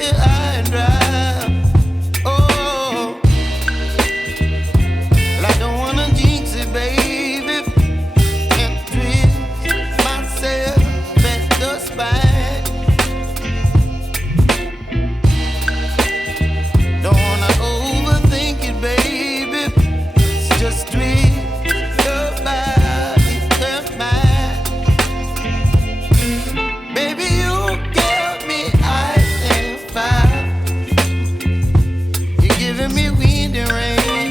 here high and dry. Oh, well, I don't wanna jinx it, baby, and twist myself at the spine. Don't wanna overthink it, baby. It's just twist your body and mine. Baby, you give me ice and fire. You're giving me wind and rain.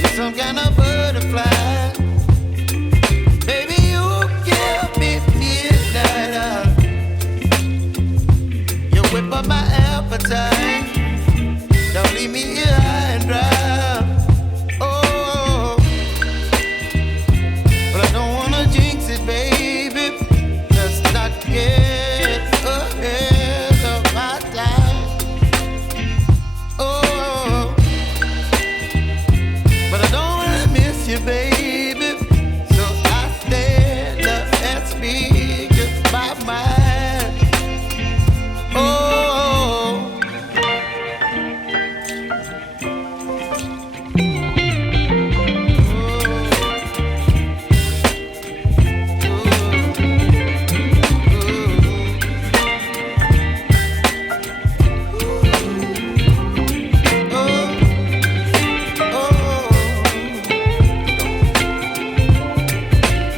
You're some kind of butterfly. Baby, you give me midnight oil. You whip up my appetite. Don't leave me here high and dry. Oh, but I don't wanna jinx it, baby. Let's not get ahead of my time. Oh, but I don't wanna miss you, baby. So I stand up and speak my mind. Oh.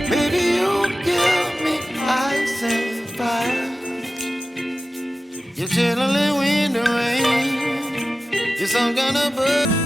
Baby, you give me ice and fire. You're chilling in wind and rain. You're some kind of bird.